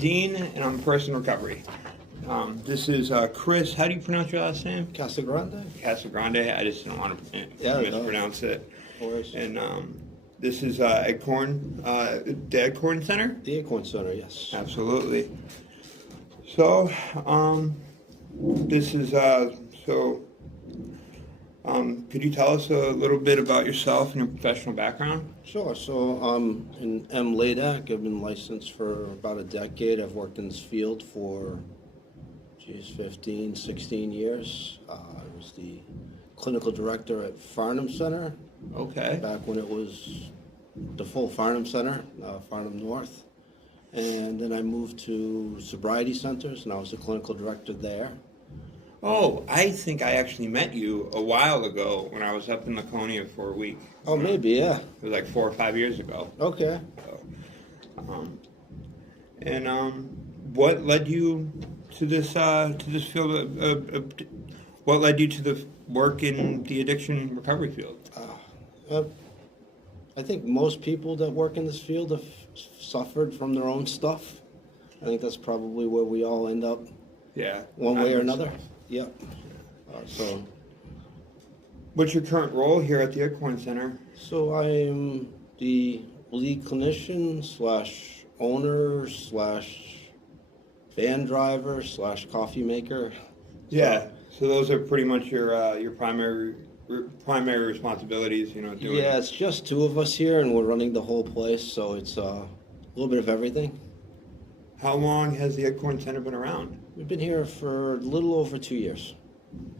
Dean, and I'm Personal Recovery. This is Chris. How do you pronounce your last name? Casagrande? Casagrande. I just don't want to mispronounce it. Of course. And this is Acorn, the Acorn Center? The Acorn Center, yes. Absolutely. So, this is, could you tell us a little bit about yourself and your professional background? Sure. So I'm in MLADC. I've been licensed for about a decade. I've worked in this field for, 15, 16 years. I was the clinical director at Farnham Center. Okay. Back when it was the full Farnham Center, Farnham North. And then I moved to sobriety centers, and I was the clinical director there. Oh, I think I actually met you a while ago when I was up in Laconia for a week. Oh, maybe, yeah. It was like 4 or 5 years ago. Okay. So, what led you to this field? What led you to the work in the addiction recovery field? I think most people that work in this field have suffered from their own stuff. I think that's probably where we all end up. Yeah. One way or another. Yep. So. What's your current role here at the Acorn Center? So I am the lead clinician / owner / van driver / coffee maker. Yeah. So those are pretty much your primary responsibilities. Doing. Yeah, it's just two of us here, and we're running the whole place. So it's a little bit of everything. How long has the Acorn Center been around? We've been here for a little over 2 years.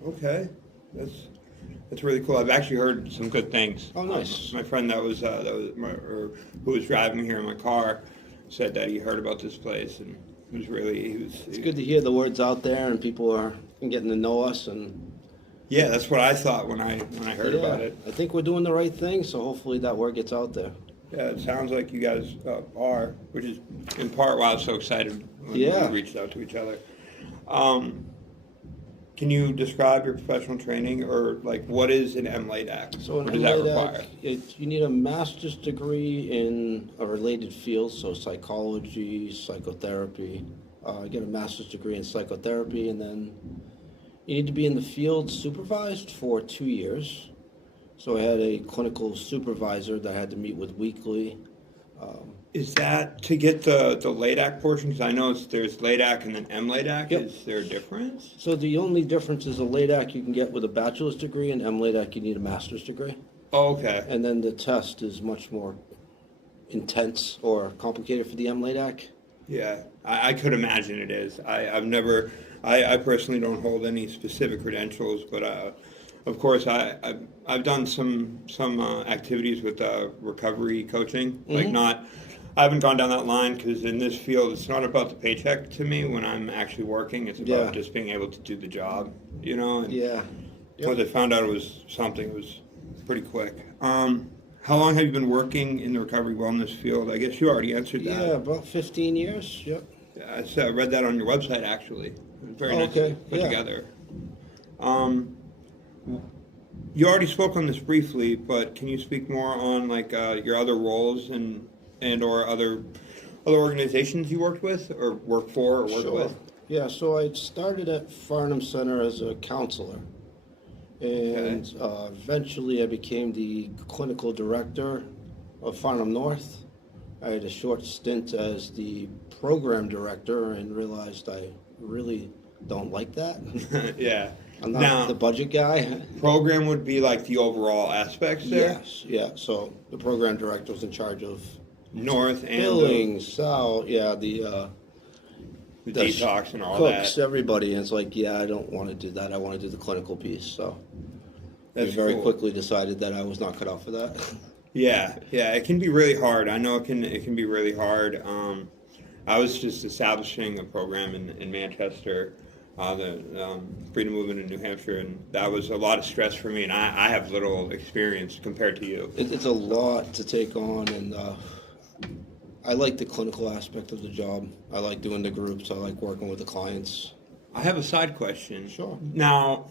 Okay, that's really cool. I've actually heard some good things. Oh, nice. My friend who was driving here in my car said that he heard about this place, and it was It's good to hear the words out there, and people are getting to know us. And yeah, that's what I thought when I heard about it. I think we're doing the right thing, so hopefully that word gets out there. Yeah, it sounds like you guys are, which is in part why I was so excited when we reached out to each other. Can you describe your professional training, or like what is an MLADC? So an what does that require? You need a master's degree in a related field, so psychology, psychotherapy. You get a master's degree in psychotherapy, and then you need to be in the field supervised for 2 years. So I had a clinical supervisor that I had to meet with weekly. Is that to get the LADAC portion? Because I know there's LADAC and then MLADC. Yep. Is there a difference? So the only difference is a LADAC you can get with a bachelor's degree, and MLADC you need a master's degree. Oh, okay. And then the test is much more intense or complicated for the MLADC. Yeah, I could imagine it is. I personally don't hold any specific credentials, but of course I've done some activities with recovery coaching. Mm-hmm. I haven't gone down that line because in this field it's not about the paycheck to me when I'm actually working. It's about just being able to do the job, And Yeah. once I found out it was pretty quick. How long have you been working in the recovery wellness field? I guess you already answered that. Yeah, about 15 years. Yep. Yeah, I read that on your website, actually. Very nice put together. You already spoke on this briefly, but can you speak more on your other roles and or other organizations you worked with or work for or work with? Yeah, so I started at Farnham Center as a counselor. And eventually I became the clinical director of Farnham North. I had a short stint as the program director and realized I really don't like that. Yeah. I'm not the budget guy. Program would be like the overall aspects there? Yes, yeah. So the program director was in charge of North and billing, south, the detox and all cooks, that. everybody. And it's like, I don't want to do that. I want to do the clinical piece. So I That's very cool. quickly decided that I was not cut out for that. Yeah, it can be really hard. I know it can be really hard. I was just establishing a program in Manchester, the Freedom Movement in New Hampshire, and that was a lot of stress for me, and I have little experience compared to you. It's a lot to take on, and I like the clinical aspect of the job. I like doing the groups. I like working with the clients. I have a side question. Sure. Now,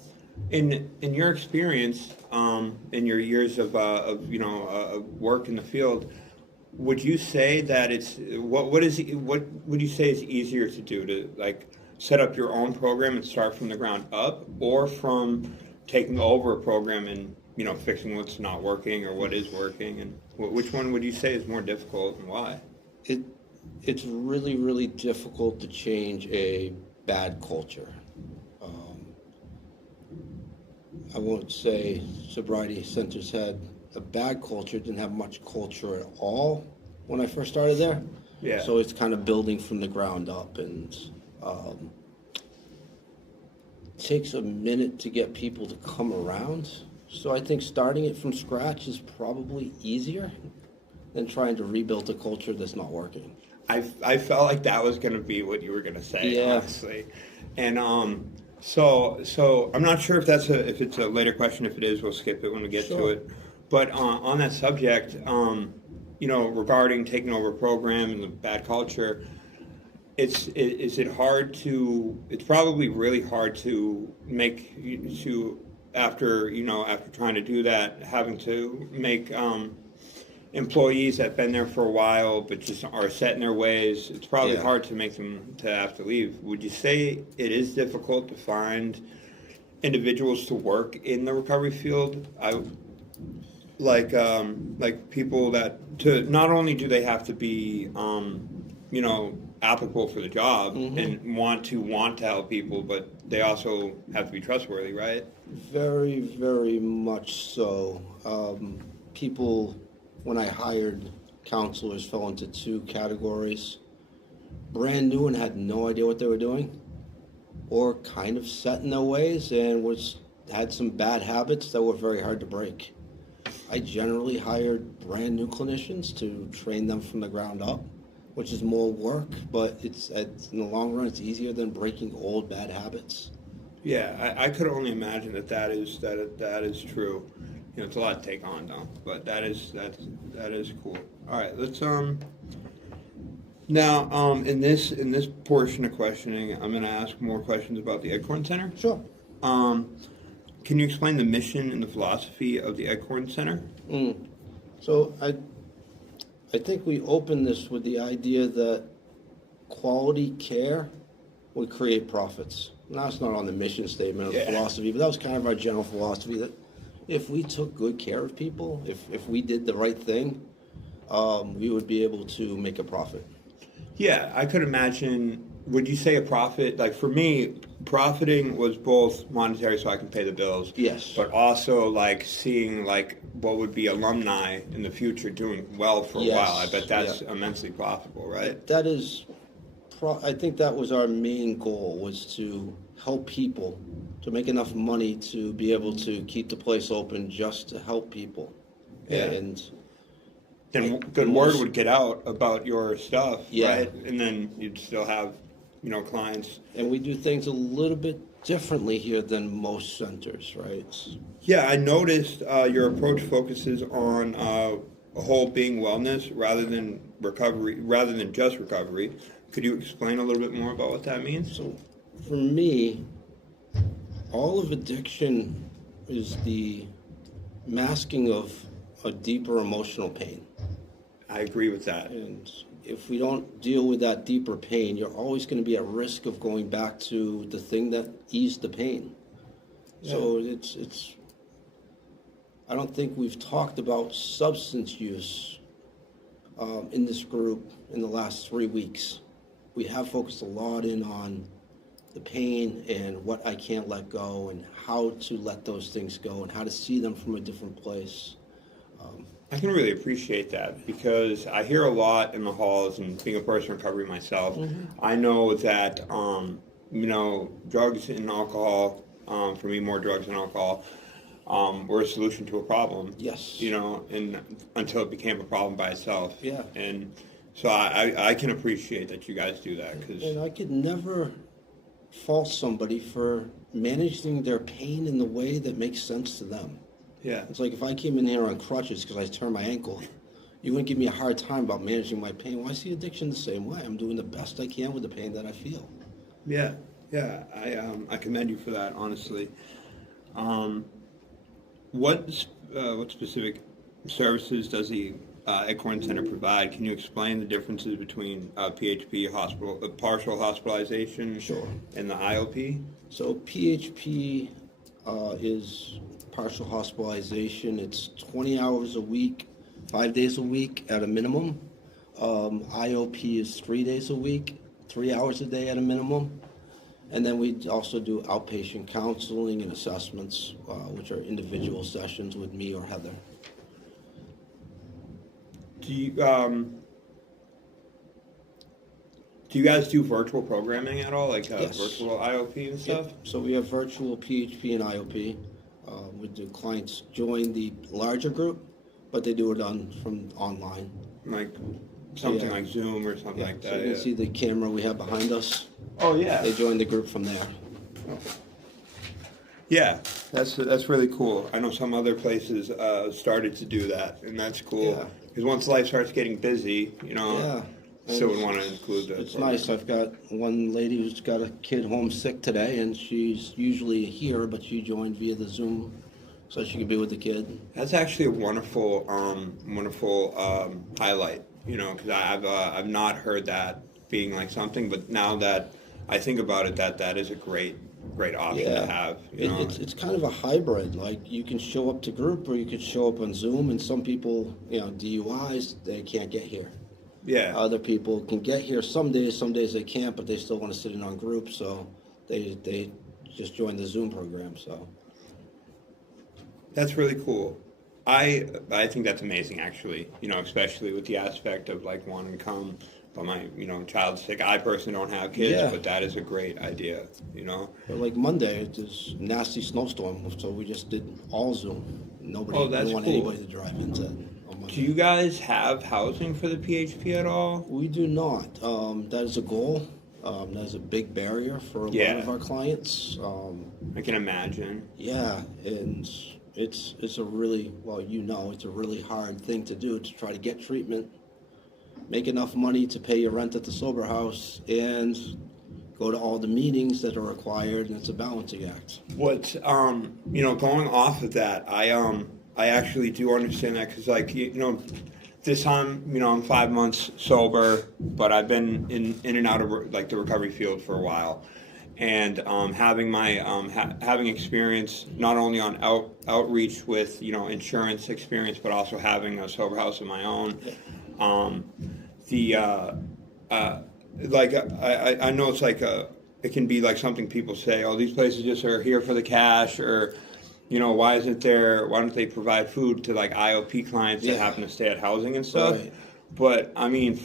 in your experience, in your years of work in the field, would you say that what would you say is easier to do, to like set up your own program and start from the ground up, or from taking over a program and fixing what's not working or what is working, and which one would you say is more difficult and why? It's really, really difficult to change a bad culture. I won't say sobriety centers had a bad culture, didn't have much culture at all when I first started there. Yeah. So it's kind of building from the ground up, and it takes a minute to get people to come around. So I think starting it from scratch is probably easier than trying to rebuild a culture that's not working. I felt like that was going to be what you were going to say, Yeah. honestly. And so I'm not sure if if it's a later question. If it is, we'll skip it when we get to Sure. it. But on that subject, regarding taking over a program and the bad culture, is it hard to? It's probably really hard to after trying to do that, having to make employees that've been there for a while but just are set in their ways. It's probably Yeah. hard to make them to have to leave. Would you say it is difficult to find individuals to work in the recovery field? Like people that, to not only do they have to be applicable for the job and want to help people, but they also have to be trustworthy, right? Very, very much so. People, when I hired counselors, fell into two categories: brand new and had no idea what they were doing, or kind of set in their ways and had some bad habits that were very hard to break. I generally hired brand new clinicians to train them from the ground up, which is more work, but it's in the long run, it's easier than breaking old bad habits. Yeah, I could only imagine that is true. It's a lot to take on though, but that is cool. All right, let's now in this portion of questioning, I'm going to ask more questions about the Acorn Center. Sure. Can you explain the mission and the philosophy of the Acorn Center? So I think we opened this with the idea that quality care would create profits. Now, it's not on the mission statement or the philosophy, but that was kind of our general philosophy, that if we took good care of people, if we did the right thing, we would be able to make a profit. Yeah, I could imagine. Would you say a profit? Like for me, profiting was both monetary, so I can pay the bills. Yes. But also like seeing like what would be alumni in the future doing well for a Yes, while. I bet that's yeah. immensely profitable, right? That is, I think that was our main goal, was to help people, to make enough money to be able to keep the place open just to help people. Yeah. And good word would get out about your stuff, Yeah. right? And then you'd still have, clients. And we do things a little bit differently here than most centers, right? Yeah, I noticed your approach focuses on a whole being wellness rather than just recovery. Could you explain a little bit more about what that means? So for me, all of addiction is the masking of a deeper emotional pain. I agree with that. And if we don't deal with that deeper pain, you're always going to be at risk of going back to the thing that eased the pain. Yeah. So it's I don't think we've talked about substance use in this group in the last 3 weeks. We have focused a lot in on the pain and what I can't let go and how to let those things go and how to see them from a different place. I can really appreciate that because I hear a lot in the halls, and being a person in recovery myself, I know that, drugs and alcohol, for me, more drugs and alcohol, were a solution to a problem. Yes. And until it became a problem by itself. Yeah. And so I can appreciate that you guys do that. And I could never fault somebody for managing their pain in the way that makes sense to them. Yeah. It's like if I came in here on crutches because I turned my ankle, you wouldn't give me a hard time about managing my pain. Well, I see addiction the same way. I'm doing the best I can with the pain that I feel. Yeah. I commend you for that, honestly. What specific services does the Acorn Center provide. Can you explain the differences between PHP partial hospitalization Sure. and the IOP? So PHP is partial hospitalization. It's 20 hours a week, 5 days a week at a minimum. IOP is 3 days a week, 3 hours a day at a minimum. And then we also do outpatient counseling and assessments, which are individual sessions with me or Heather. Do you guys do virtual programming at all, like Yes. virtual IOP and stuff? Yep. So we have virtual PHP and IOP. We do clients join the larger group, but they do it from online. Like something Yeah. like Zoom or something like So that? you can Yeah. see the camera we have behind us. Oh yeah. They join the group from there. Yeah, that's really cool. I know some other places started to do that, and that's cool. Yeah. Because once life starts getting busy, Yeah. still would want to include that. It's nice. I've got one lady who's got a kid home sick today, and she's usually here, but she joined via the Zoom so she could be with the kid. That's actually a wonderful, highlight. Because I've not heard that being like something, but now that I think about it, that is a great option to have. It's kind of a hybrid. Like you can show up to group, or you could show up on Zoom. And some people, DUIs, they can't get here. Yeah. Other people can get here some days they can't, but they still want to sit in on group, so they just join the Zoom program. So That's really cool. I think that's amazing, actually. Especially with the aspect of like wanting to come, but my child's sick. I personally don't have kids, Yeah. but that is a great idea. But like Monday, it was a nasty snowstorm, so we just did all Zoom. Nobody Oh, that's didn't want cool. anybody to drive into on Monday. Do you guys have housing for the PHP at all? We do not. That is a goal. That is a big barrier for a lot Yeah. of our clients. I can imagine. Yeah, and it's a really, it's a really hard thing to do, to try to get treatment, make enough money to pay your rent at the sober house, and go to all the meetings that are required, and it's a balancing act. What going off of that, I actually do understand that because this time I'm 5 months sober, but I've been in and out of the recovery field for a while, and having my having experience not only on outreach with insurance experience, but also having a sober house of my own. I know it's it can be like something people say, oh, these places just are here for the cash, or why don't they provide food to like IOP clients that happen to stay at housing and stuff. Right. But I mean,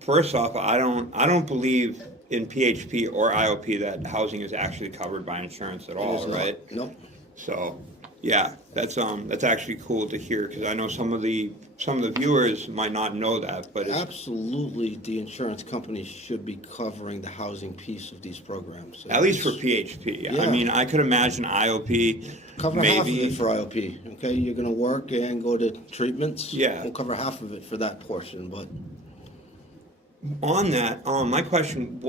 first off, I don't believe in PHP or IOP that housing is actually covered by insurance at all, right? Nope. So yeah, that's actually cool to hear, because I know some of the viewers might not know that, but Absolutely, the insurance companies should be covering the housing piece of these programs. at least for PHP. Yeah. I mean, I could imagine IOP Cover maybe. half of it for IOP. Okay, you're going to work and go to treatments. Yeah. We'll cover half of it for that portion, but On that, my question,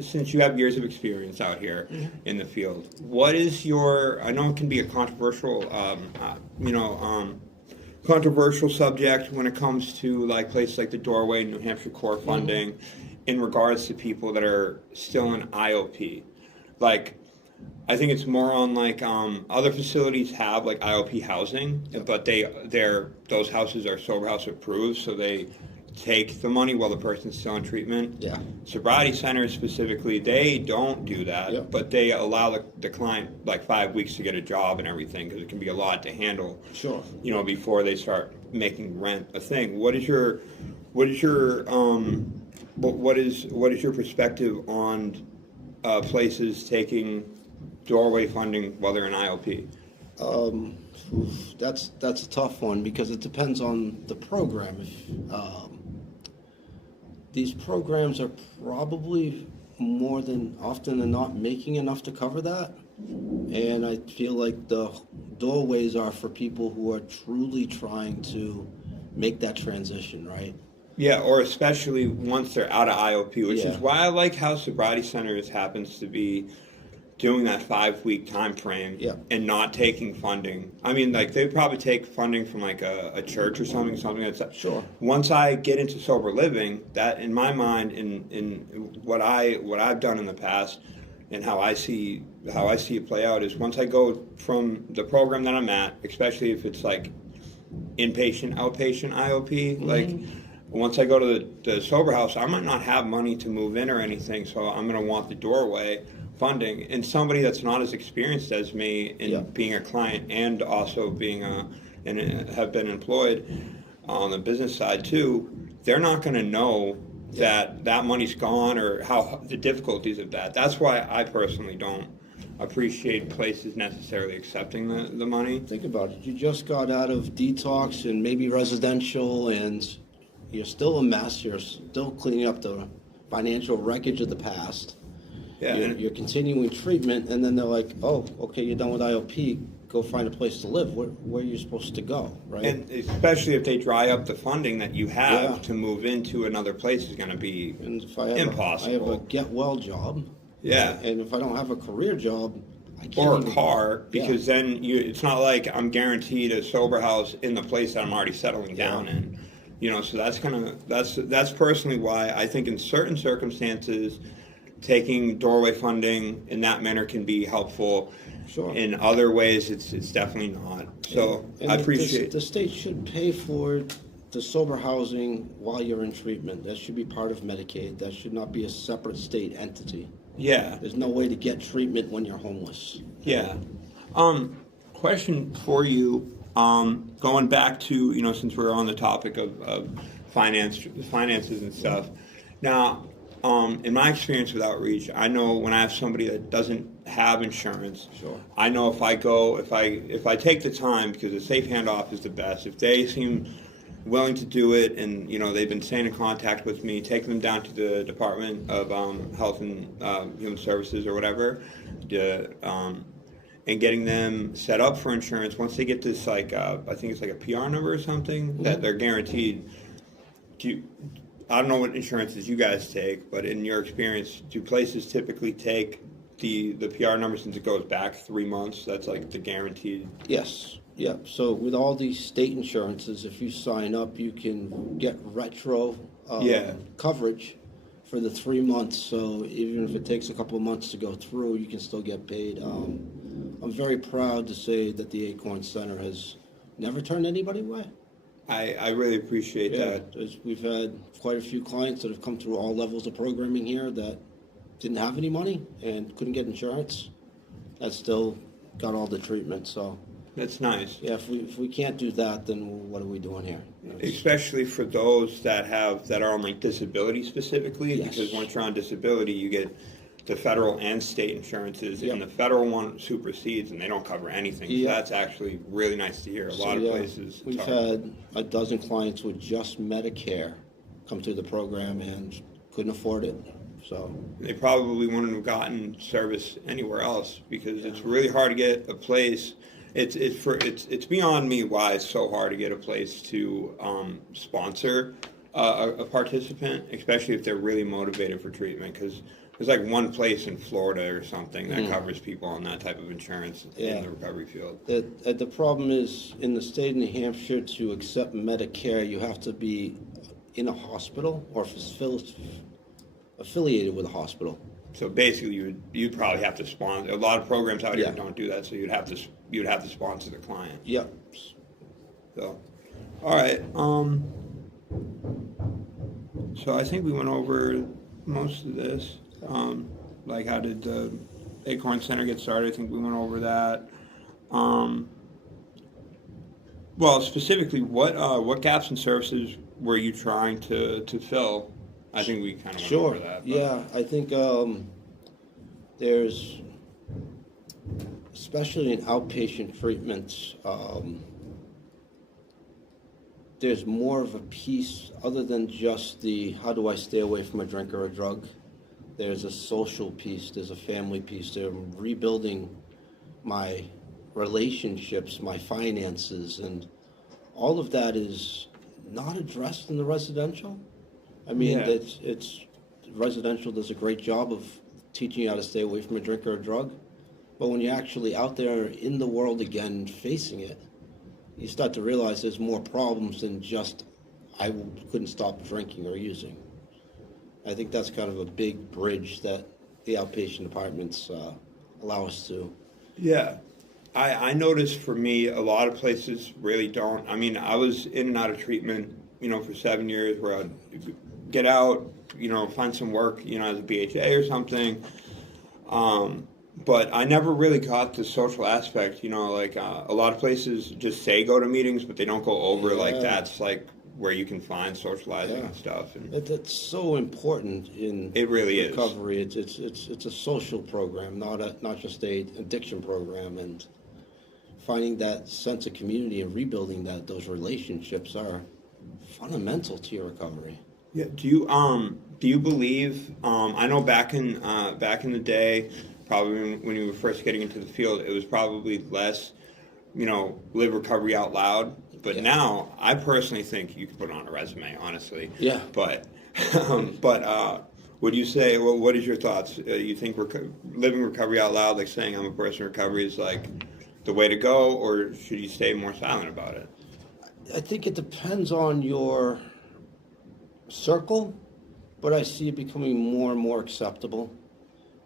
since you have years of experience out here in the field, what is I know it can be a controversial, controversial subject when it comes to like places like the Doorway, New Hampshire core funding, in regards to people that are still in IOP. Like, I think it's more on like other facilities have like IOP housing, but those houses are sober house approved, so they take the money while the person's still in treatment. Yeah. Sobriety centers specifically, they don't do that, Yep. but they allow the client like 5 weeks to get a job and everything, because it can be a lot to handle. Sure. Before they start making rent a thing. What is your perspective on places taking Doorway funding while they're in IOP? That's a tough one, because it depends on the program. These programs are probably more than often than not making enough to cover that, and I feel like the doorways are for people who are truly trying to make that transition, right? Yeah, or especially once they're out of IOP, which Yeah. is why I like how Sobriety Centers happens to be doing that 5-week time frame Yeah. and not taking funding. I mean, like they'd probably take funding from like a church or something that's Sure. once I get into sober living, that in my mind, in what I've done in the past, and how I see it play out is once I go from the program that I'm at, especially if it's like inpatient, outpatient IOP, like once I go to the sober house, I might not have money to move in or anything, so I'm going to want the doorway funding, and somebody that's not as experienced as me in being a client and also being and have been employed on the business side too, they're not going to know that money's gone or how the difficulties of that. That's why I personally don't appreciate places necessarily accepting the money. Think about it. You just got out of detox and maybe residential, and you're still a mess. You're still cleaning up the financial wreckage of the past. Yeah, You're continuing treatment, and then they're like, "Oh, okay, you're done with IOP. Go find a place to live." Where are you supposed to go, right? and especially if they dry up the funding that you have to move into another place is going to be And if I have impossible. I have a get well job. Yeah. And if I don't have a career job, I can't. Or a even- car, because then it's not like I'm guaranteed a sober house in the place that I'm already settling down in. So that's personally why I think in certain circumstances, taking doorway funding in that manner can be helpful. Sure. In other ways, it's definitely not. So And I appreciate. the state should pay for the sober housing while you're in treatment. That should be part of Medicaid. That should not be a separate state entity. Yeah. There's no way to get treatment when you're homeless. Yeah. Question for you. Going back to since we're on the topic of finances and stuff. Now, in my experience with outreach, I know when I have somebody that doesn't have insurance, Sure. I know if I take the time, because a safe handoff is the best. If they seem willing to do it, and they've been staying in contact with me, taking them down to the Department of Health and Human Services or whatever, and getting them set up for insurance. Once they get this, I think it's like a PR number or something that they're guaranteed. I don't know what insurances you guys take, but in your experience, do places typically take the PR number since it goes back 3 months? That's like the guaranteed. Yes. Yeah. So with all these state insurances, if you sign up, you can get retro coverage for the 3 months. So even if it takes a couple of months to go through, you can still get paid. I'm very proud to say that the Acorn Center has never turned anybody away. I really appreciate that. We've had quite a few clients that have come through all levels of programming here that didn't have any money and couldn't get insurance, that still got all the treatment. So That's nice. yeah, if we can't do that, then what are we doing here? Especially for those that are on like disability specifically, Yes. because once you're on disability, you get the federal and state insurances, Yep. and the federal one supersedes, and they don't cover anything. So Yeah. that's actually really nice to hear. A lot of places. We've had a dozen clients with just Medicare come through the program and couldn't afford it. So They probably wouldn't have gotten service anywhere else, because it's really hard to get a place. It's beyond me why it's so hard to get a place to sponsor a participant, especially if they're really motivated for treatment. Because there's like one place in Florida or something that covers people on that type of insurance in the recovery field. the problem is, in the state of New Hampshire, to accept Medicare, you have to be in a hospital or affiliated with a hospital. So basically, you'd probably have to sponsor. A lot of programs out here Yeah. don't do that, so you'd have to sponsor the client. Yep. So, all right. So I think we went over most of this. Like, how did the Acorn Center get started? I think we went over that. Well, specifically, what gaps in services were you trying to fill? I think we kind of went over that. But. Yeah, I think there's, especially in outpatient treatments, there's more of a piece other than just the how do I stay away from a drink or a drug. There's a social piece, there's a family piece, they're rebuilding my relationships, my finances, and all of that is not addressed in the residential. I mean, Yeah. it's residential does a great job of teaching you how to stay away from a drink or a drug. But when you're actually out there in the world again, facing it, you start to realize there's more problems than just, I couldn't stop drinking or using. I think that's kind of a big bridge that the outpatient departments allow us to. Yeah. I noticed for me, a lot of places really don't. I mean, I was in and out of treatment, for 7 years where I'd get out, find some work, as a BHA or something. But I never really got the social aspect, a lot of places just say go to meetings, but they don't go over that's where you can find socializing and stuff. And That's so important in it really recovery. It's a social program, not just a addiction program, and finding that sense of community and rebuilding those relationships are fundamental to your recovery. Yeah. Do you believe? I know back in the day, probably when you were first getting into the field, it was probably less, live recovery out loud. But now, I personally think you can put on a resume, honestly. Yeah. But would you say? Well, what is your thoughts? You think living recovery out loud, like saying I'm a person in recovery, is like the way to go, or should you stay more silent about it? I think it depends on your circle, but I see it becoming more and more acceptable.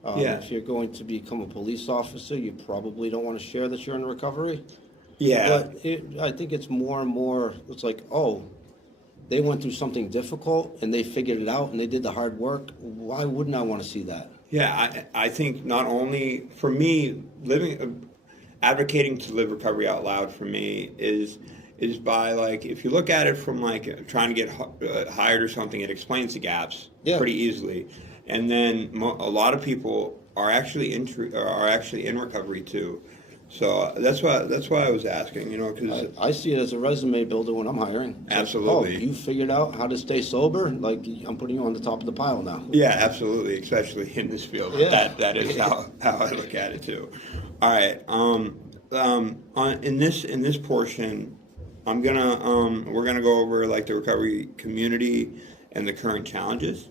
If you're going to become a police officer, you probably don't want to share that you're in recovery. Yeah. But I think it's more and more, it's like, oh, they went through something difficult and they figured it out and they did the hard work. Why wouldn't I want to see that? Yeah, I think not only, for me, advocating to live recovery out loud for me is by, if you look at it from trying to get hired or something, it explains the gaps pretty easily. And then a lot of people are actually in recovery too. So that's why I was asking, because I see it as a resume builder when I'm hiring. It's absolutely. Like, oh, you figured out how to stay sober? I'm putting you on the top of the pile now. Yeah, absolutely, especially in this field. Yeah. That is how I look at it too. All right. In this portion, we're gonna go over the recovery community and the current challenges.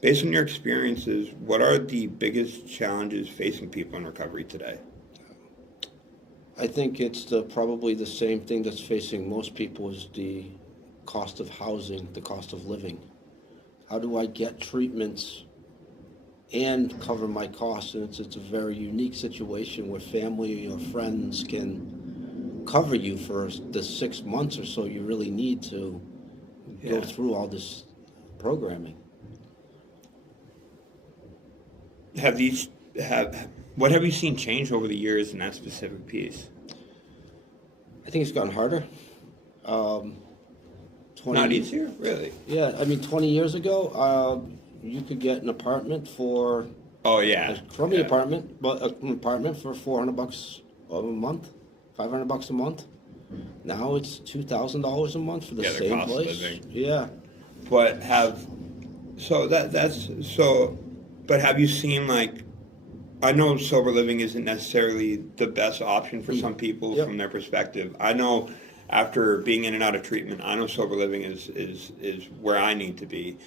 Based on your experiences, what are the biggest challenges facing people in recovery today? I think it's probably the same thing that's facing most people is the cost of housing, the cost of living. How do I get treatments and cover my costs? And it's a very unique situation where family or friends can cover you for the 6 months or so you really need to go through all this programming. What have you seen change over the years in that specific piece? I think it's gotten harder. 20, Not easier, really? Yeah, 20 years ago, you could get an apartment for a crummy apartment, but an apartment for $400 a month, $500 a month. Now it's $2,000 a month for the same cost place. of living. Yeah. But But have you seen I know sober living isn't necessarily the best option for some people from their perspective. I know after being in and out of treatment, I know sober living is where I need to be.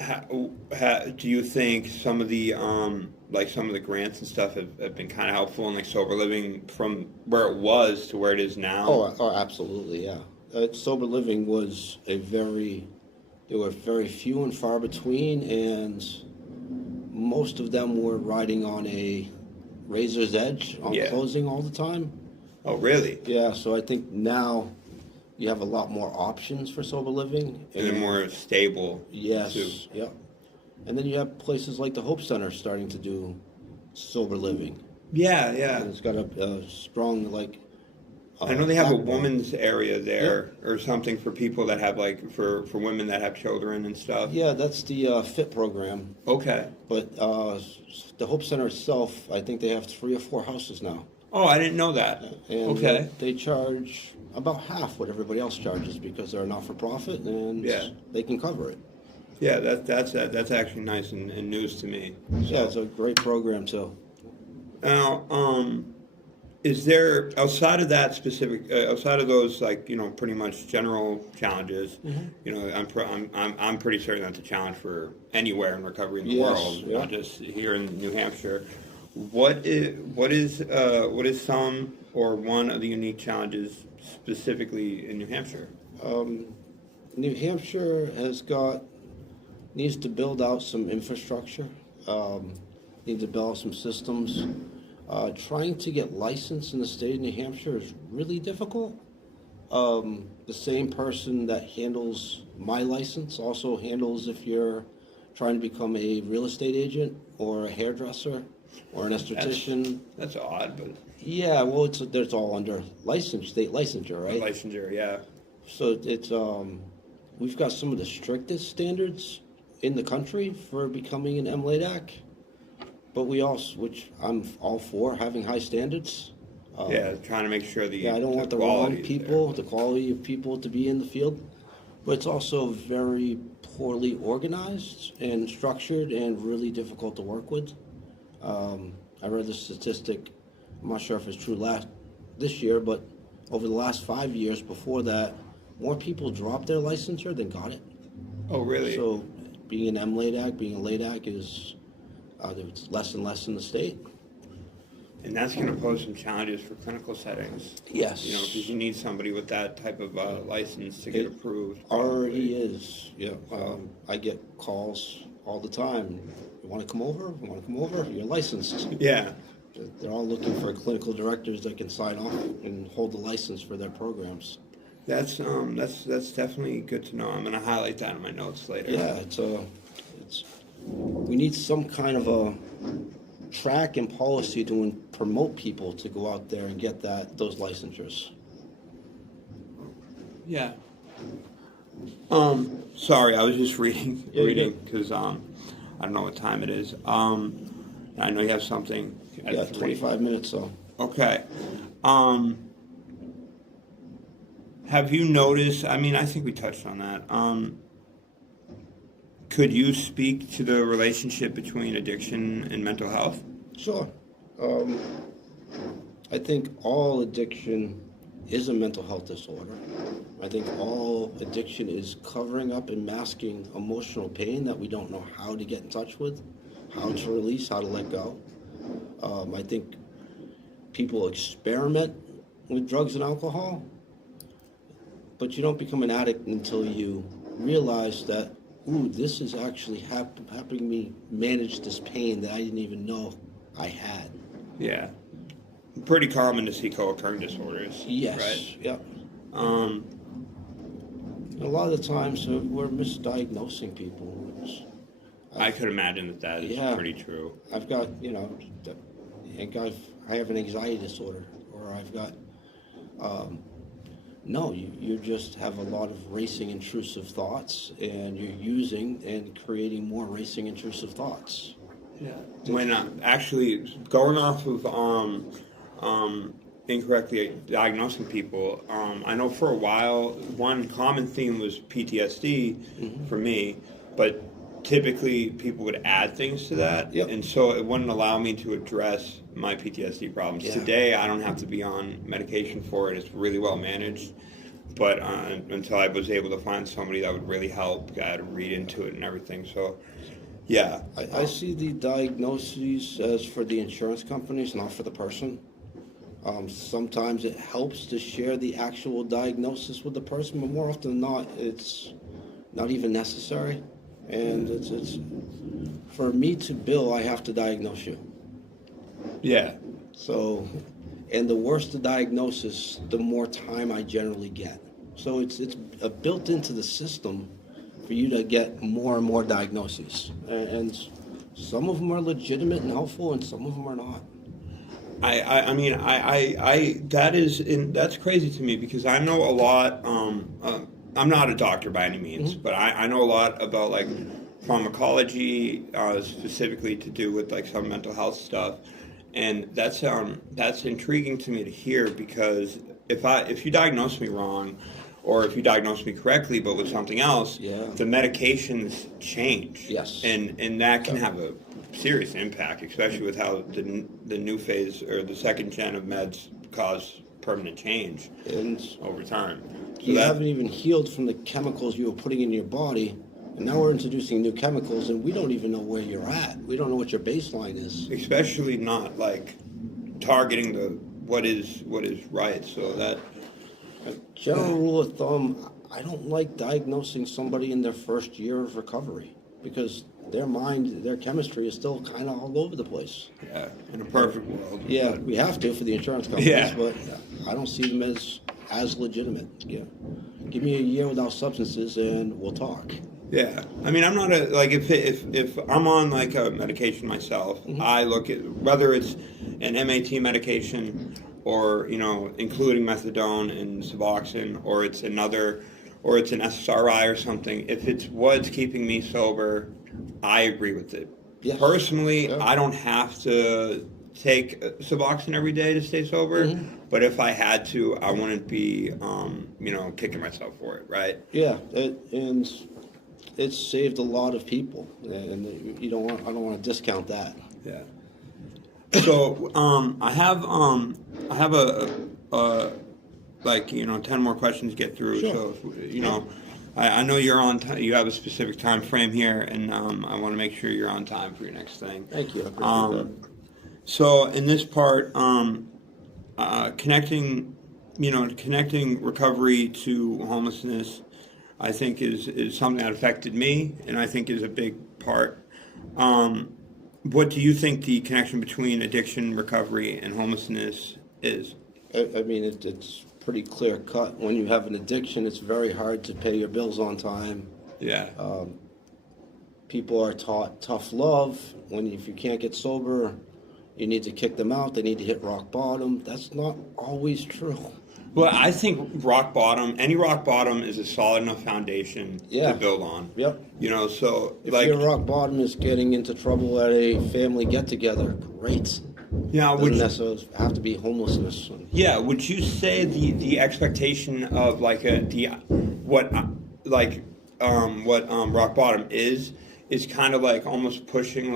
Do you think some of the some of the grants and stuff have been kind of helpful in sober living from where it was to where it is now? Oh, absolutely, yeah. Sober living was there were very few and far between, and most of them were riding on a razor's edge on closing all the time. Oh, really? Yeah, so I think now you have a lot more options for sober living. And they're more stable. Yes, too. yeah. And then you have places like the Hope Center starting to do sober living. Yeah, yeah. And it's got a strong, I know they have a women's area there or something for people that have for women that have children and stuff. Yeah, that's the FIT program. Okay. But the Hope Center itself, I think they have 3 or 4 houses now. Oh, I didn't know that. And okay. They charge about half what everybody else charges because they're not for profit and they can cover it. Yeah, that's actually nice and news to me. So. Yeah, it's a great program too. Now, Is there, outside of that specific, outside of those, like, pretty much general challenges, I'm pretty certain that's a challenge for anywhere in recovery in the Yes, world, yeah. not just here in New Hampshire. What is some or one of the unique challenges specifically in New Hampshire? New Hampshire needs to build out some infrastructure, needs to build out some systems. Trying to get licensed in the state of New Hampshire is really difficult. The same person that handles my license also handles if you're trying to become a real estate agent or a hairdresser or an esthetician. That's odd, but Yeah, well, it's all under state licensure, right? licensure, yeah. So we've got some of the strictest standards in the country for becoming an MLADC. But which I'm all for, having high standards. Trying to make sure I don't want the wrong people, the quality of people to be in the field. But it's also very poorly organized and structured and really difficult to work with. I read the statistic, I'm not sure if it's true this year, but over the last 5 years before that, more people dropped their licensure than got it. Oh, really? So being an MLADC, being a LADC is... it's less and less in the state. And that's going to pose some challenges for clinical settings. Yes. Because you need somebody with that type of license to get approved. Already is, yeah. I get calls all the time. You want to come over? You want to come over? You're licensed. Yeah. They're all looking for clinical directors that can sign off and hold the license for their programs. That's definitely good to know. I'm going to highlight that in my notes later. Yeah, we need some kind of a track and policy to promote people to go out there and get those licensures. Yeah. Sorry, I was just reading because I don't know what time it is. I know you have something. Yeah, 25 minutes, so. Okay. Have you noticed, I think we touched on that. Could you speak to the relationship between addiction and mental health? Sure. I think all addiction is a mental health disorder. I think all addiction is covering up and masking emotional pain that we don't know how to get in touch with, how to release, how to let go. I think people experiment with drugs and alcohol, but you don't become an addict until you realize that, ooh, this is actually helping me manage this pain that I didn't even know I had. Yeah. Pretty common to see co-occurring disorders. Yes. Right? Yep. A lot of the times we're misdiagnosing people. I could imagine that is pretty true. I've got, I have an anxiety disorder, or I've got, no, you just have a lot of racing, intrusive thoughts, and you're using and creating more racing, intrusive thoughts. Yeah. When actually going off of incorrectly diagnosing people, I know for a while one common theme was PTSD for me, but typically people would add things to that, and so it wouldn't allow me to address my PTSD problems. Yeah. Today I don't have to be on medication for it. It's really well managed, but until I was able to find somebody that would really help, I had to read into it and everything. So yeah, I see the diagnoses as for the insurance companies, not for the person. Sometimes it helps to share the actual diagnosis with the person, but more often than not, it's not even necessary. And it's for me to bill, I have to diagnose you. Yeah. So, and the worse the diagnosis, the more time I generally get. So it's built into the system for you to get more and more diagnoses. And some of them are legitimate and helpful, and some of them are not. That's crazy to me because I know a lot. I'm not a doctor by any means, but I know a lot about like pharmacology, specifically to do with like some mental health stuff, and that's intriguing to me to hear because if you diagnose me wrong, or if you diagnose me correctly but with something else, the medications change. Yes. And that can have a serious impact, especially with how the new phase or the second gen of meds cause permanent change And over time. So you haven't even healed from the chemicals you were putting in your body, and now we're introducing new chemicals, and we don't even know where you're at. We don't know what your baseline is. especially not like targeting what is right. So that General rule of thumb, I don't like diagnosing somebody in their first year of recovery because their mind, their chemistry is still kind of all over the place. yeah, in a perfect world. Yeah, we have to for the insurance companies, Yeah. but I don't see them as legitimate. Yeah, give me a year without substances and we'll talk. Yeah, I mean, I'm not like if I'm on like a medication myself, I look at whether it's an MAT medication or including methadone and Suboxone, or it's an SSRI or something. If it's what's keeping me sober, I agree with it. Yes. Personally, Yeah. I don't have to take Suboxone every day to stay sober, but if I had to, I wouldn't be kicking myself for it, right? Yeah, and it's saved a lot of people, and I don't want to discount that. Yeah. So I have a 10 more questions to get through. Sure. So I know you're on time. You have a specific time frame here, and I want to make sure you're on time for your next thing. Thank you. I appreciate that. So in this part, connecting recovery to homelessness, I think is something that affected me, and I think is a big part. What do you think the connection between addiction, recovery, and homelessness is? I mean, it's pretty clear cut. When you have an addiction, it's very hard to pay your bills on time. Yeah. People are taught tough love. If you can't get sober, you need to kick them out. They need to hit rock bottom. That's not always true. Well, I think any rock bottom is a solid enough foundation Yeah. to build on. Yep. So If like, your rock bottom is getting into trouble at a family get-together, great. yeah, Doesn't necessarily have to be homelessness. would you say the expectation of like what rock bottom is kind of like almost pushing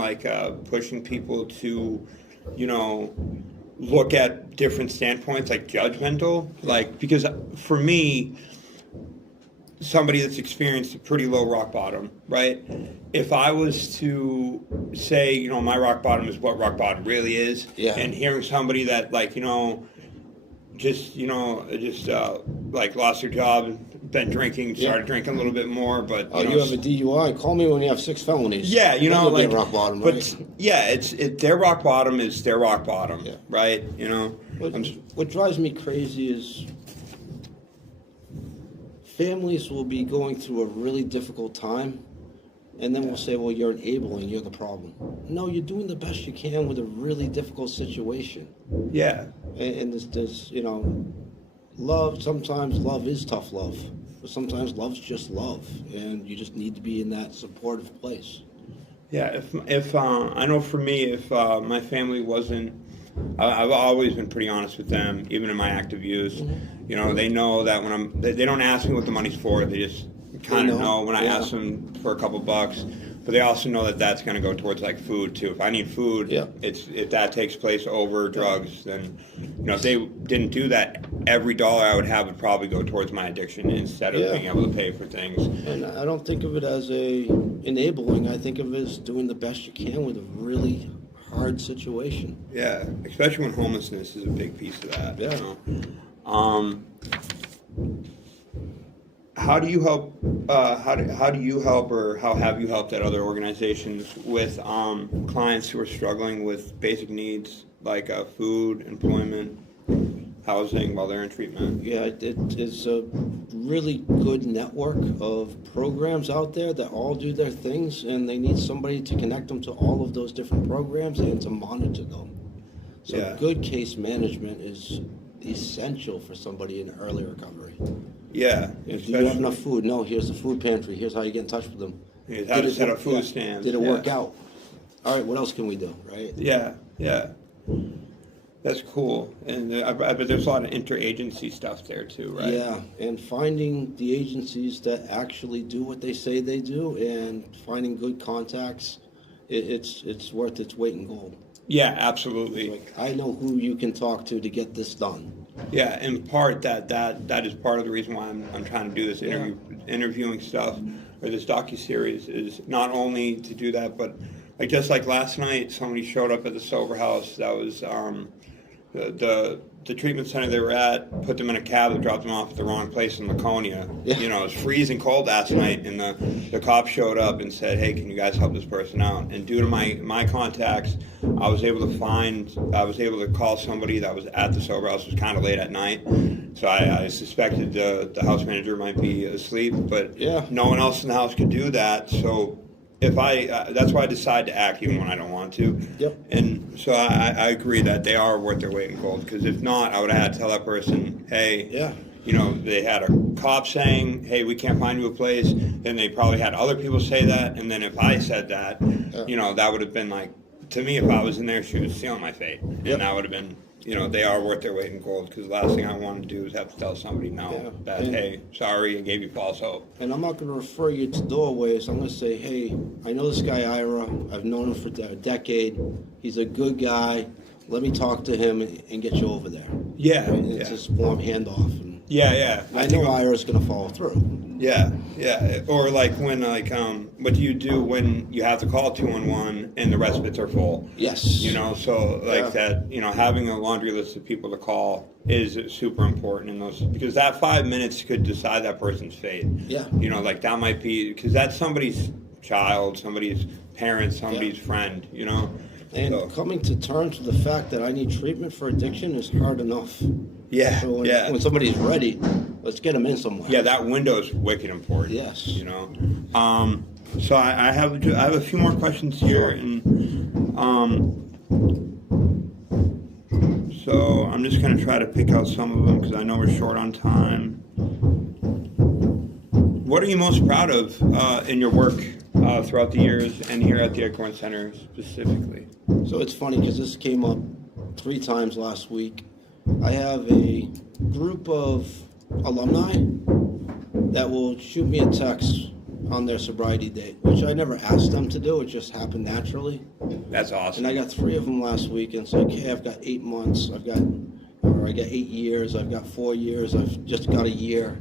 people to, look at different standpoints, like judgmental, because for me, somebody that's experienced a pretty low rock bottom, right? If I was to say, my rock bottom is what rock bottom really is, Yeah. and hearing somebody that lost their job, been drinking, started drinking a little bit more, but You have a DUI. Call me when you have 6 felonies. yeah, Then you'll be at rock bottom, right? But yeah, their rock bottom is their rock bottom, Yeah. right? What drives me crazy is families will be going through a really difficult time, and then we'll say, well, you're enabling, you're the problem. No, you're doing the best you can with a really difficult situation. Yeah, And there's love, sometimes love is tough love. But sometimes love's just love, and you just need to be in that supportive place. yeah. If I know for me, if my family wasn't, I've always been pretty honest with them, even in my active use. They know that when they don't ask me what the money's for. They just kind of know when I ask them for a couple bucks. But they also know that that's going to go towards like food too. If I need food, if that takes place over drugs, then if they didn't do that, every dollar I would have would probably go towards my addiction instead of being able to pay for things. And I don't think of it as enabling. I think of it as doing the best you can with a really hard situation. Yeah, especially when homelessness is a big piece of that. Yeah. How do you help? How do you help, or how have you helped at other organizations with clients who are struggling with basic needs like food, employment, housing while they're in treatment? Yeah, it is a really good network of programs out there that all do their things, and they need somebody to connect them to all of those different programs and to monitor them. So good case management is essential for somebody in early recovery. Yeah. Do you have enough food? No, here's the food pantry. Here's how you get in touch with them. Here's how to set up food stands. Did it work out? All right, what else can we do, right? Yeah. That's cool. And I bet there's a lot of interagency stuff there too, right? Yeah, and finding the agencies that actually do what they say they do and finding good contacts it's worth its weight in gold. Yeah, absolutely. Like, I know who you can talk to get this done. Yeah, in part that is part of the reason why I'm trying to do this interviewing stuff, or this docuseries, is not only to do that, but like just like last night, somebody showed up at the sober house. That was the treatment center they were at, put them in a cab that dropped them off at the wrong place in Laconia. Yeah. You know, it was freezing cold last night, and the cop showed up and said, "Hey, can you guys help this person out?" And due to my contacts, I was able to call somebody that was at the sober house. It was kind of late at night, so I suspected the house manager might be asleep, but no one else in the house could do that. So that's why I decide to act even when I don't want to. Yep. And so I agree that they are worth their weight in gold, because if not, I would have had to tell that person, hey, you know, they had a cop saying, hey, we can't find you a place. Then they probably had other people say that. And then if I said that, you know, that would have been like, to me, if I was in their shoes, sealing my fate. And that would have been, you know, they are worth their weight in gold, because the last thing I want to do is have to tell somebody hey, sorry, I gave you false hope. And I'm not going to refer you to doorways. I'm going to say, hey, I know this guy Ira. I've known him for a decade. He's a good guy. Let me talk to him and get you over there. Yeah. And it's just warm handoff. And yeah. I know Ira's going to follow through. Yeah. Or like when what do you do when you have to call 211 and the respites are full? Yes. You know, so like that, you know, having a laundry list of people to call is super important in those, because that 5 minutes could decide that person's fate. Yeah. You know, like that might be, because that's somebody's child, somebody's parent, somebody's friend, you know. And coming to terms with the fact that I need treatment for addiction is hard enough. Yeah, so when somebody's ready, let's get them in somewhere. Yeah, that window is wicked important. Yes. You know. So I have a few more questions here, and so I'm just going to try to pick out some of them because I know we're short on time. What are you most proud of in your work throughout the years, and here at the Acorn Center specifically? So it's funny because this came up 3 times last week. I have a group of alumni that will shoot me a text on their sobriety date, which I never asked them to do. It just happened naturally. That's awesome. And I got 3 of them last week, and it's like, hey, I've got 8 months, I got 8 years, I've got 4 years, I've just got a year.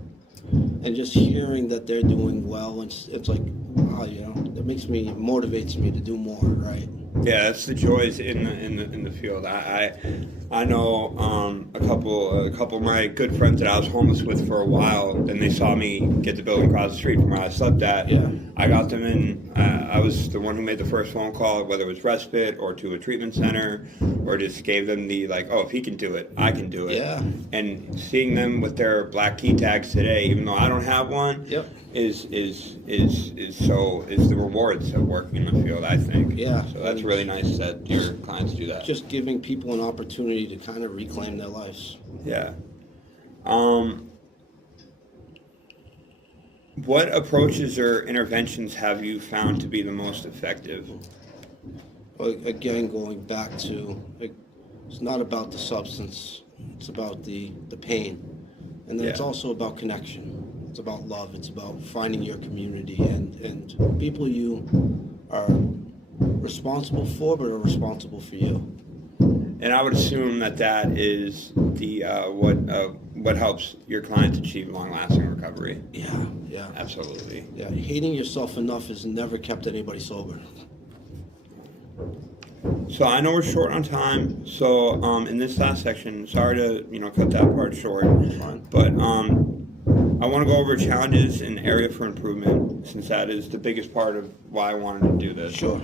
And just hearing that they're doing well, it's like, wow, you know, that motivates me to do more, right? Yeah, that's the joys in the field. I know a couple of my good friends that I was homeless with for a while. Then they saw me get the building across the street from where I slept at. Yeah. I got them in. I was the one who made the first phone call, whether it was respite or to a treatment center, or just gave them the oh, if he can do it, I can do it. Yeah. And seeing them with their black key tags today, even though I don't have one. Yep. Is the rewards of working in the field, I think. Yeah. So that's really nice that your clients do that. Just giving people an opportunity to kind of reclaim their lives. Yeah. What approaches or interventions have you found to be the most effective? Again, going back to, it's not about the substance, it's about the pain. And then it's also about connection. It's about love. It's about finding your community and people you are responsible for, but are responsible for you. And I would assume that is the what helps your clients achieve long-lasting recovery. Yeah. Absolutely. Yeah, hating yourself enough has never kept anybody sober. So I know we're short on time. So in this last section, sorry to cut that part short. Fine. But I want to go over challenges and area for improvement, since that is the biggest part of why I wanted to do this. Sure.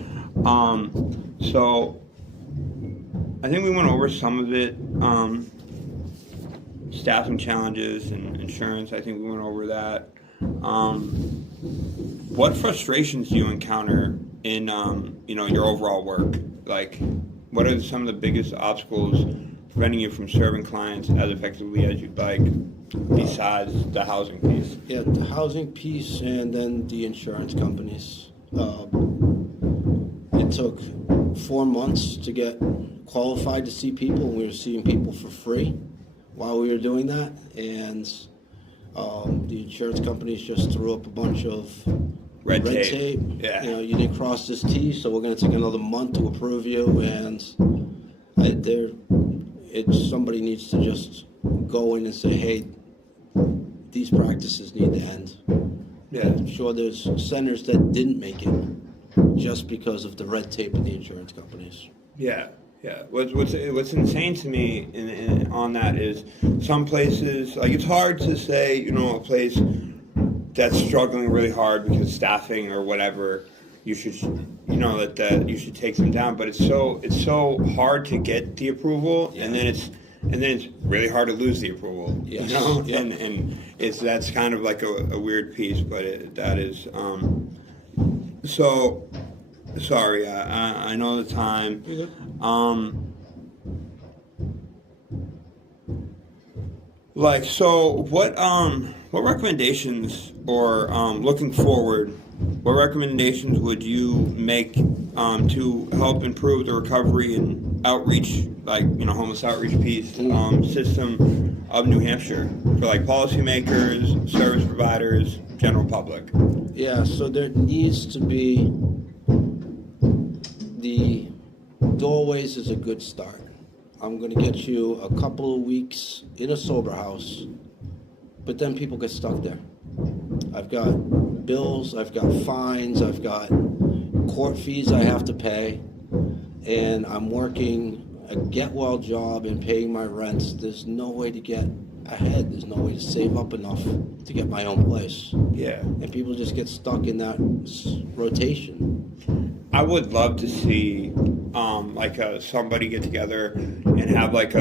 So I think we went over some of it. Staffing challenges and insurance, I think we went over that. What frustrations do you encounter in your overall work? Like, what are some of the biggest obstacles preventing you from serving clients as effectively as you'd like, besides the housing piece? Yeah, the housing piece and then the insurance companies. It took 4 months to get qualified to see people. We were seeing people for free while we were doing that, and the insurance companies just threw up a bunch of red tape. Yeah. You know, you didn't cross this T, so we're going to take another month to approve you. And somebody needs to just go in and say, hey, these practices need to end. Yeah. I'm sure there's centers that didn't make it just because of the red tape of the insurance companies. Yeah. Yeah. What's insane to me on that is some places, like, it's hard to say, you know, a place that's struggling really hard because staffing or whatever, you should, you know, that you should take them down. But it's so hard to get the approval, and then it's really hard to lose the approval. Yes. You know, Yep. and that's kind of like a weird piece, but that is so. Sorry, I know the time. So what recommendations, or looking forward, what recommendations would you make to help improve the recovery and outreach, like, you know, homeless outreach piece system of New Hampshire for, like, policymakers, service providers, general public? Yeah, so there needs to be, the doorways is a good start. I'm going to get you a couple of weeks in a sober house, but then people get stuck there. I've got bills, I've got fines, I've got court fees I have to pay, and I'm working a get-well job and paying my rents. There's no way to get ahead. There's no way to save up enough to get my own place. Yeah. And people just get stuck in that rotation. I would love to see somebody get together and have like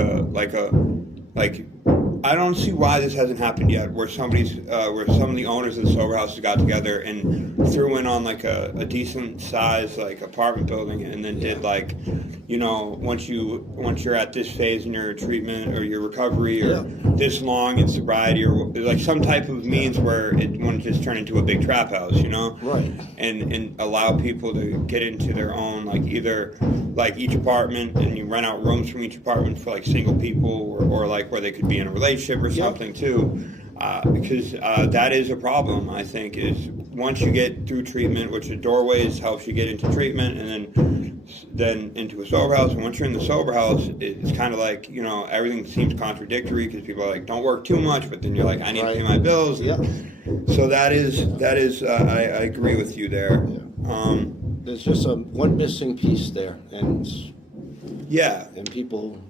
I don't see why this hasn't happened yet, where some of the owners of the sober houses got together and threw in on like a decent size like apartment building, and then did, like, you know, once you're at this phase in your treatment or your recovery, or this long in sobriety, or like some type of means where it wouldn't just turn into a big trap house, you know? Right. And allow people to get into their own, like, either like each apartment, and you rent out rooms from each apartment for like single people, or like where they could be in a relationship or something too. Because that is a problem, I think, is once you get through treatment, which the doorways helps you get into treatment, and then into a sober house. And once you're in the sober house, it's kind of like, you know, everything seems contradictory, because people are like, don't work too much, but then you're like, I need to pay my bills. Yeah. So that is I agree with you there. There's just one missing piece there, and people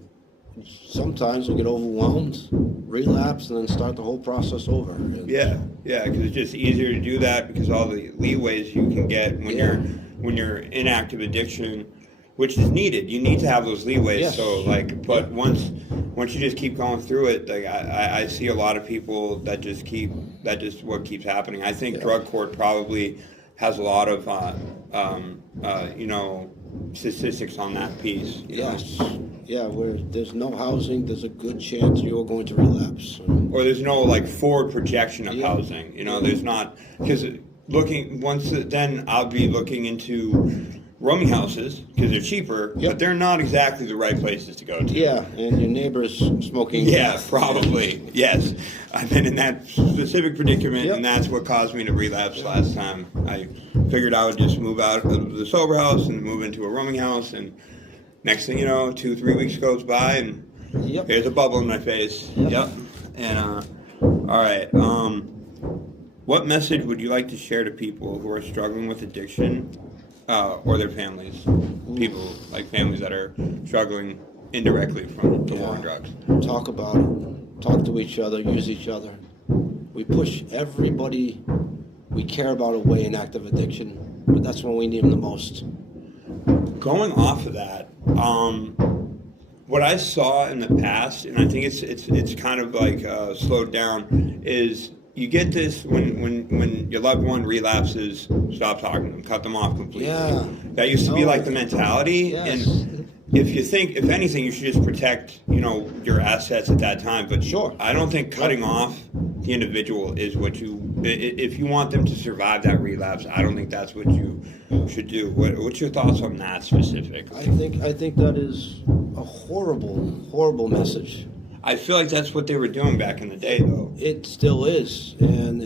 sometimes will get overwhelmed, relapse, and then start the whole process over. And because it's just easier to do that because all the leeways you can get when you're in active addiction, which is needed. You need to have those leeways. Yes. So but once you just keep going through it, like I see a lot of people that just what keeps happening. I think drug court probably has a lot of statistics on that piece. Yes. Yeah, where there's no housing, there's a good chance you're going to relapse. Or there's no, like, forward projection of housing. You know, there's not, because then I'll be looking into rooming houses because they're cheaper, but they're not exactly the right places to go to. Yeah, and your neighbor's smoking. Yeah, probably. Yes. I've been in that specific predicament, and that's what caused me to relapse last time. I figured I would just move out of the sober house and move into a rooming house, and next thing you know, 2-3 weeks goes by, and here's a bubble in my face. Yep. And, all right. What message would you like to share to people who are struggling with addiction, or their families? People, like families that are struggling indirectly from the war on drugs. Talk about it. Talk to each other. Use each other. We push everybody we care about away in active addiction, but that's when we need them the most. Going off of that, what I saw in the past, and I think it's kind of like slowed down, is you get this when your loved one relapses, stop talking to them, cut them off completely. Yeah. That used to be like the mentality. Yes. And if anything, you should just protect, your assets at that time. But I don't think cutting off the individual is what if you want them to survive that relapse, I don't think that's what you should do. What's your thoughts on that specifically? I think that is a horrible message. I feel like that's what they were doing back in the day, though. It still is, and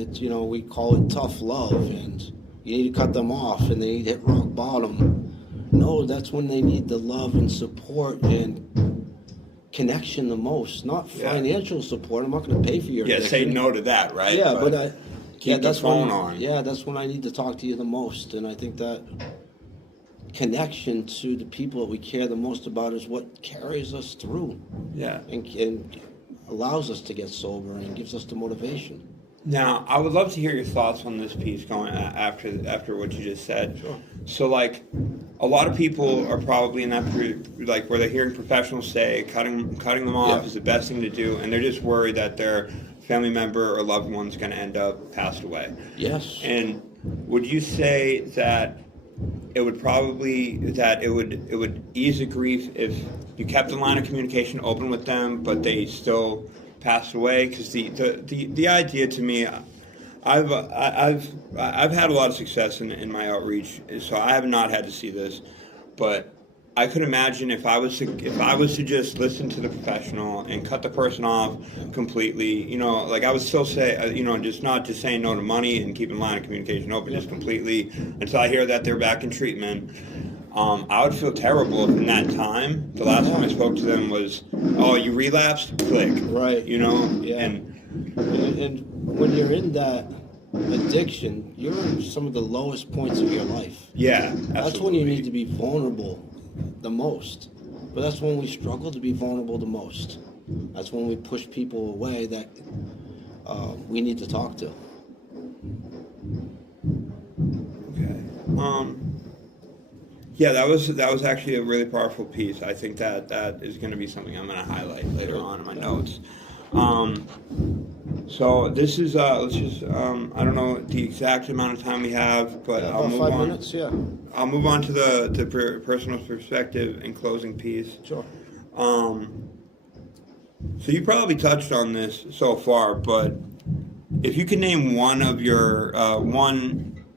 we call it tough love, and you need to cut them off and they need to hit rock bottom. No, that's when they need the love and support and connection the most, not financial support. I'm not going to pay for your addiction. Say no to that, right? Yeah, but keep the phone on. Yeah, that's when I need to talk to you the most, and I think that connection to the people that we care the most about is what carries us through. Yeah. And allows us to get sober and gives us the motivation. Now, I would love to hear your thoughts on this piece going after what you just said. Sure. So, like, a lot of people are probably in that like where they're hearing professionals say cutting them off is the best thing to do, and they're just worried that their family member or loved one's going to end up passed away. Yes. And would you say that it would ease the grief if you kept the line of communication open with them, but they still passed away? Because the idea to me, I've had a lot of success in my outreach, so I have not had to see this, but I could imagine if I was to just listen to the professional and cut the person off completely, like I would still say, just not just saying no to money and keeping the line of communication open just completely until I hear that they're back in treatment. I would feel terrible if in that time, the last time I spoke to them was, oh, you relapsed? Click. Right. Yeah. And when you're in that addiction, you're in some of the lowest points of your life. Yeah, absolutely. That's when you need to be vulnerable the most. But that's when we struggle to be vulnerable the most. That's when we push people away that we need to talk to. Okay. Yeah, that was actually a really powerful piece. I think that is going to be something I'm going to highlight later on in my notes. So this is let's just I don't know the exact amount of time we have, but I'll move 5 on. minutes, yeah. I'll move on to the personal perspective and closing piece. Sure. So you probably touched on this so far, but if you can name one of your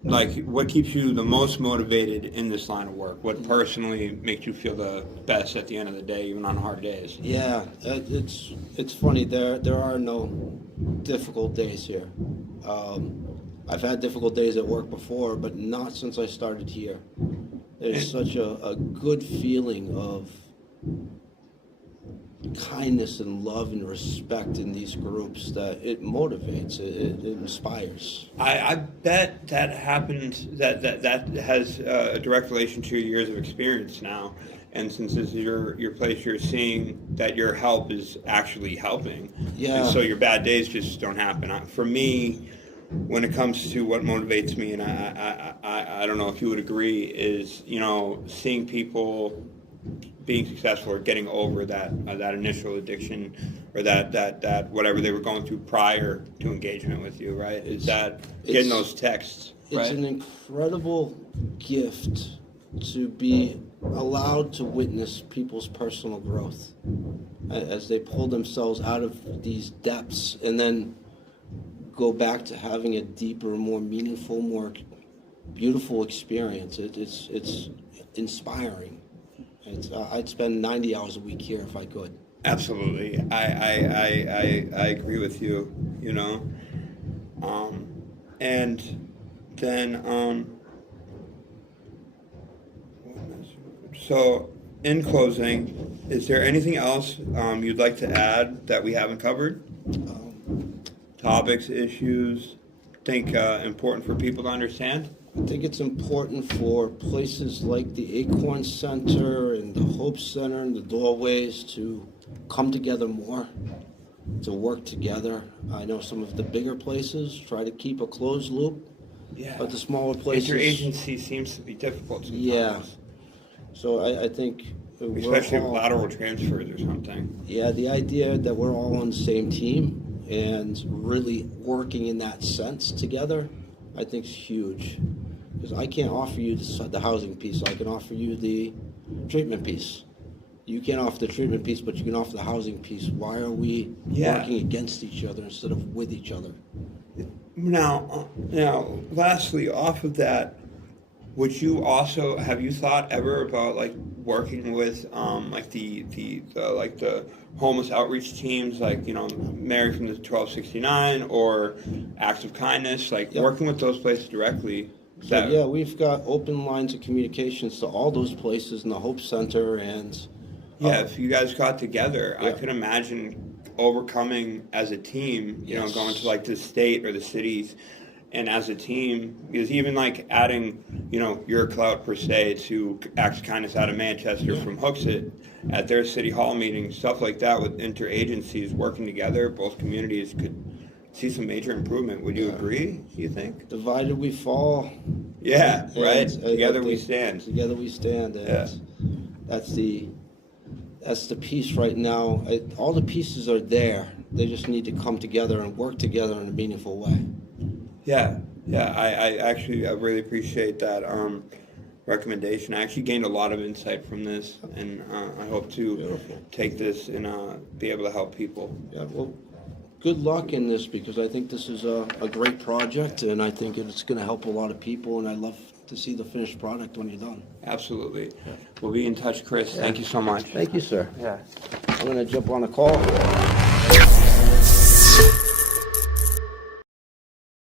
what keeps you the most motivated in this line of work? What personally makes you feel the best at the end of the day, even on hard days? Yeah, it's funny. There are no difficult days here. I've had difficult days at work before, but not since I started here. There's such a good feeling of kindness and love and respect in these groups that it motivates, it inspires. I bet that happens, that has a direct relation to your years of experience now. And since this is your place, you're seeing that your help is actually helping. Yeah. And so your bad days just don't happen. For me, when it comes to what motivates me, and I don't know if you would agree, is, seeing people being successful or getting over that initial addiction or that whatever they were going through prior to engagement with you, right? Is that getting those texts, right? It's an incredible gift to be allowed to witness people's personal growth as they pull themselves out of these depths and then go back to having a deeper, more meaningful, more beautiful experience. It's inspiring. I'd spend 90 hours a week here if I could. Absolutely, I agree with you. And then so in closing, is there anything else you'd like to add that we haven't covered? Topics, issues, think important for people to understand? I think it's important for places like the Acorn Center and the Hooksett Center and the Doorways to come together more, to work together. I know some of the bigger places try to keep a closed loop, but the smaller places... Interagency seems to be difficult sometimes. Yeah. So I think... Especially with lateral transfers or something. Yeah, the idea that we're all on the same team and really working in that sense together, I think is huge. Because I can't offer you the housing piece. I can offer you the treatment piece. You can't offer the treatment piece, but you can offer the housing piece. Why are we working against each other instead of with each other? Now, lastly, off of that, have you thought ever about working with the homeless outreach teams, Mary from the 1269 or Acts of Kindness, working with those places directly? So, yeah, we've got open lines of communications to all those places in the Hope Center, and Yeah, if you guys got together, I Yeah. could imagine overcoming as a team, you know, Yes. going to like the state or the cities and as a team, because even like adding, you know, your clout per se to Acts of Kindness out of Manchester from Hooksett at their city hall meetings, stuff like that with interagencies working together, both communities could see some major improvement. Would you agree, you think? divided we fall. Yeah, right? And, Together we stand. Together we stand, and Yeah. that's the piece right now. All the pieces are there. They just need to come together and work together in a meaningful way. Yeah, I really appreciate that recommendation. I actually gained a lot of insight from this, and I hope to Beautiful. take this and be able to help people. Yeah, well, good luck in this, because I think this is a great project, and I think it's going to help a lot of people, and I love to see the finished product when you're done. Absolutely. We'll be in touch, Chris. Thank you so much. Thank you, sir. Yeah. I'm going to jump on a call.